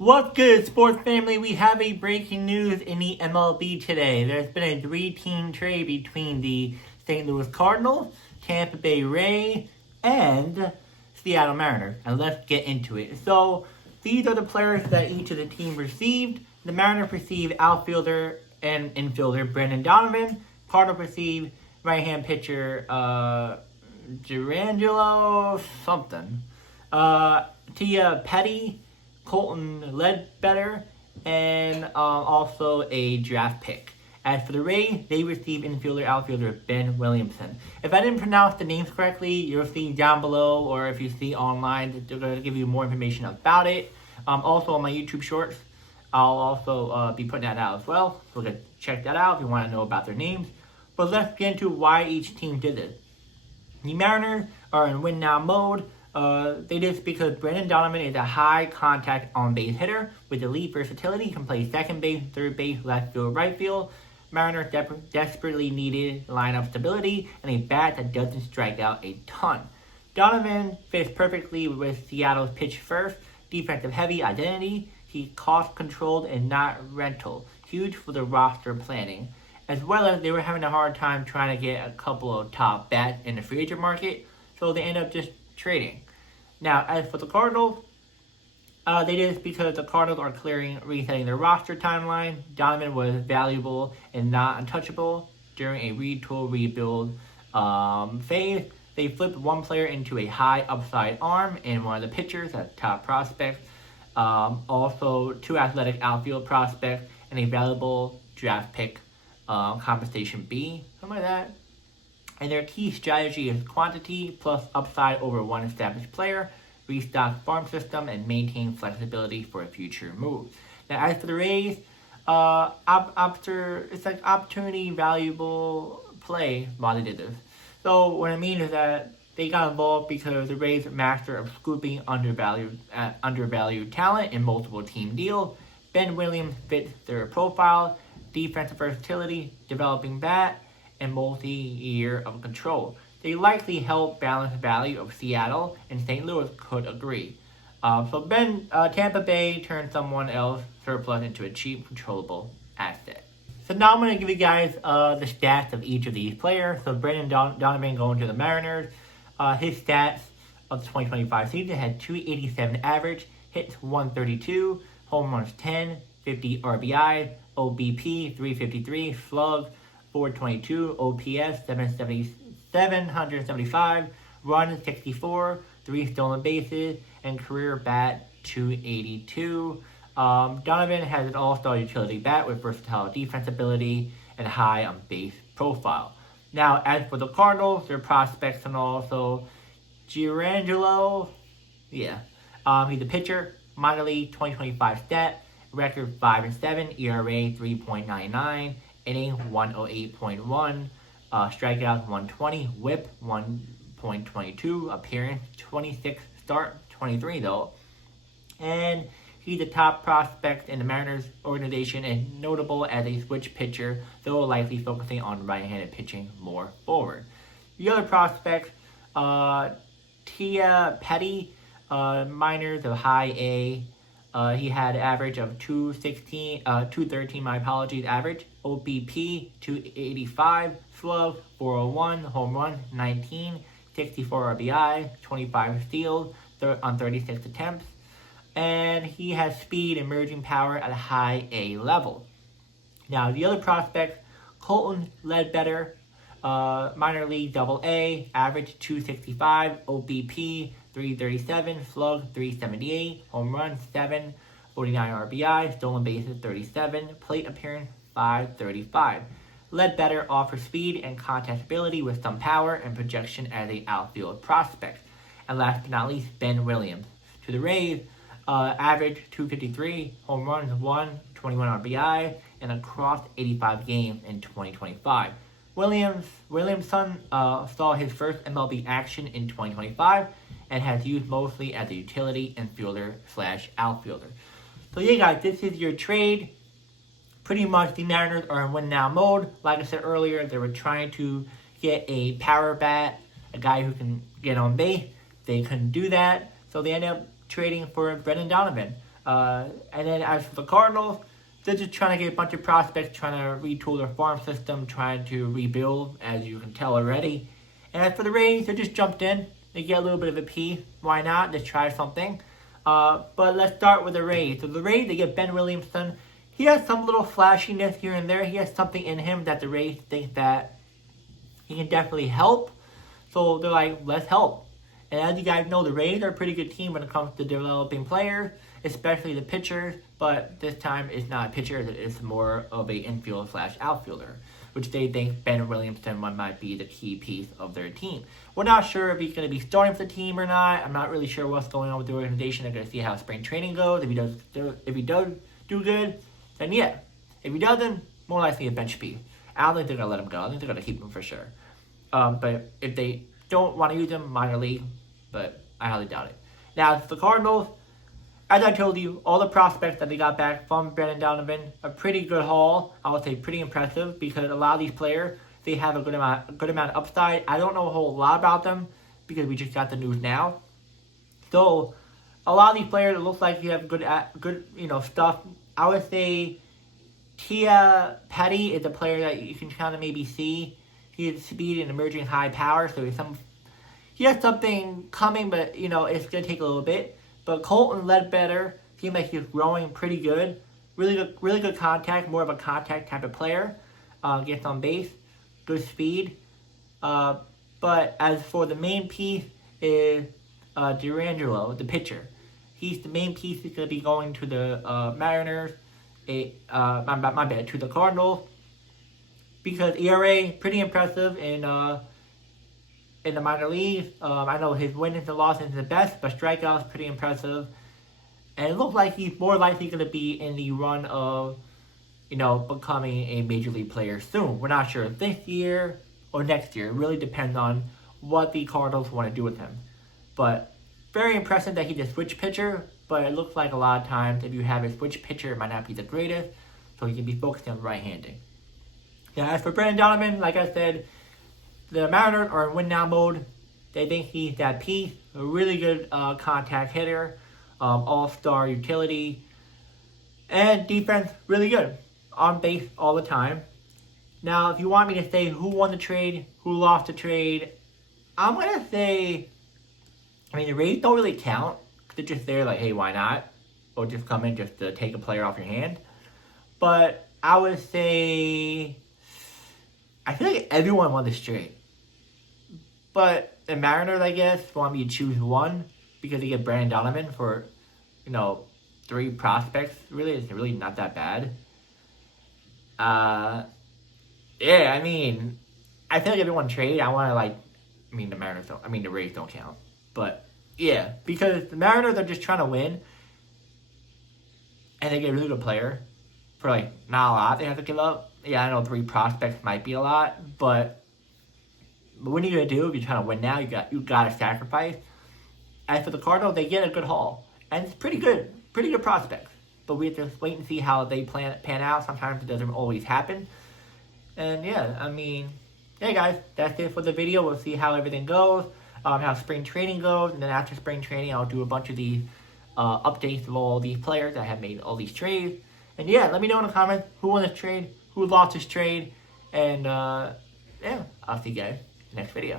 What's good, sports family? We have a breaking news in the MLB today. There's been a three-team trade between the St. Louis Cardinals, Tampa Bay Rays, and Seattle Mariners. And let's get into it. So, these are the players that each of the teams received. The Mariners received outfielder and infielder Brendan Donovan. Cardinals received right-hand pitcher Gerangelo something. Tia Petty, Colton Ledbetter, and also a draft pick. As for the Rays, they received infielder outfielder Ben Williamson. If I didn't pronounce the names correctly, you'll see down below, or if you see online, they're going to give you more information about it. Also on my YouTube shorts, I'll also be putting that out as well. So check that out if you want to know about their names. But let's get into why each team did this. The Mariners are in win now mode. They did this because Brendan Donovan is a high contact on base hitter with elite versatility. He can play second base, third base, left field, right field. Mariners desperately needed lineup stability and a bat that doesn't strike out a ton. Donovan fits perfectly with Seattle's pitch first, defensive heavy identity. He's cost controlled and not rental, huge for the roster planning. As well as they were having a hard time trying to get a couple of top bats in the free agent market, so they ended up just trading. Now, as for the Cardinals, they did this because the Cardinals are resetting their roster timeline. Donovan was valuable and not untouchable during a retool rebuild phase. They flipped one player into a high upside arm and one of the pitchers, a top prospect. Also, two athletic outfield prospects and a valuable draft pick, compensation B, something like that. And their key strategy is quantity plus upside over one established player, restock farm system, and maintain flexibility for a future move. Now, as for the Rays, it's like opportunity valuable play while they did this. So what I mean is that they got involved because the Rays are master of scooping undervalued talent in multiple team deals. Ben Williams fits their profile, defensive versatility, developing bat, and multi-year of control. They likely help balance the value of Seattle, and St. Louis could agree. So Tampa Bay turned someone else surplus into a cheap, controllable asset. So now I'm going to give you guys the stats of each of these players. So Brendan Donovan going to the Mariners. His stats of the 2025 season had 287 average, hits 132, home runs 10, 50 RBI, OBP 353, slug 422, OPS 775, runs 64, 3 stolen bases, and career bat 282. Donovan has an all-star utility bat with versatile defense ability and high on base profile. Now, as for the Cardinals, their prospects and also Gerangelo, he's a pitcher, minor league 2025 stat, record 5-7, ERA 3.99. Inning 108.1, strikeouts 120, whip 1.22, appearance 26, start 23 though. And he's the top prospect in the Mariners organization and notable as a switch pitcher, though likely focusing on right-handed pitching more forward. The other prospects, Tia Petty, minors of high A. He had an average of 213, average. OBP, 285, slug, 401, home run, 19, 64 RBI, 25 steals on 36 attempts. And he has speed and emerging power at a high A level. Now, the other prospects, Colton Ledbetter, minor league double A, average 265, OBP 337, slug 378, home run 7, 49 RBI, stolen bases 37, plate appearance 535. Ledbetter offers speed and contact ability with some power and projection as an outfield prospect. And last but not least, Ben Williams. To the Rays, average 253, home runs 1, 21 RBI, and across 85 games in 2025. Williamson saw his first MLB action in 2025 and has used mostly as a utility infielder/outfielder. So yeah, guys, this is your trade. Pretty much the Mariners are in win now mode. Like I said earlier, they were trying to get a power bat, a guy who can get on base. They couldn't do that, so they ended up trading for Brendan Donovan. And then as for the Cardinals, they're just trying to get a bunch of prospects, trying to retool their farm system, trying to rebuild, as you can tell already. And as for the Rays, they just jumped in. They get a little bit of a P. Why not? Let's try something. But let's start with the Rays. So the Rays, they get Ben Williamson. He has some little flashiness here and there. He has something in him that the Rays think that he can definitely help. So they're like, let's help. And as you guys know, the Rays are a pretty good team when it comes to developing players, especially the pitchers. But this time it's not a pitcher, it's more of a infield/outfielder, which they think Ben Williamson might be the key piece of their team. We're not sure if he's going to be starting for the team or not. I'm not really sure what's going on with the organization. They're going to see how spring training goes. If he does do good, then yeah. If he doesn't, more likely a bench piece. I don't think they're going to let him go. I think they're going to keep him for sure. But if they don't want to use him, minor league, but I highly doubt it. Now, the Cardinals, as I told you, all the prospects that they got back from Brendan Donovan, a pretty good haul. I would say pretty impressive because a lot of these players, they have a good amount of upside. I don't know a whole lot about them because we just got the news now. So, a lot of these players, it looks like you have good stuff. I would say Tia Petty is a player that you can kind of maybe see. He has speed and emerging high power, so he has something coming, but it's gonna take a little bit. But Colton Ledbetter seems like he's growing pretty good. Really good contact, more of a contact type of player. Gets on base, good speed. But as for the main piece is Durangelo, the pitcher. He's the main piece. He's going to be going to the Mariners. To the Cardinals. Because ERA, pretty impressive in the minor leagues. I know his wins and losses isn't the best, but strikeouts pretty impressive. And it looks like he's more likely going to be in the run of, becoming a major league player soon. We're not sure if this year or next year. It really depends on what the Cardinals want to do with him. But very impressive that he's a switch pitcher, but it looks like a lot of times if you have a switch pitcher, it might not be the greatest, so he can be focusing on right-handing. Now, as for Brendan Donovan, like I said, the Mariners are in win-now mode. They think he's that piece, a really good contact hitter, all-star utility, and defense, really good. On base all the time. Now, if you want me to say who won the trade, who lost the trade, I'm going to say, the Rays don't really count. They're just there like, hey, why not? Or just come in just to take a player off your hand. But I would say, I feel like everyone won this trade. But the Mariners, I guess, want me to choose one because they get Brandon Donovan for, 3 prospects. Really, it's really not that bad. Yeah, I feel like everyone trade. I want to the Mariners don't. The Rays don't count. But yeah, because the Mariners are just trying to win, and they get a really good player for not a lot they have to give up. Yeah, I know 3 prospects might be a lot, but what are you gonna do if you're trying to win now? You gotta sacrifice. As for the Cardinals, they get a good haul, and it's pretty good prospects. But we have to wait and see how they pan out. Sometimes it doesn't always happen. And yeah, hey guys, that's it for the video. We'll see how everything goes, how spring training goes, and then after spring training, I'll do a bunch of these updates of all these players that have made all these trades. And yeah, let me know in the comments who won this trade, who lost this trade, and yeah, I'll see you guys in the next video.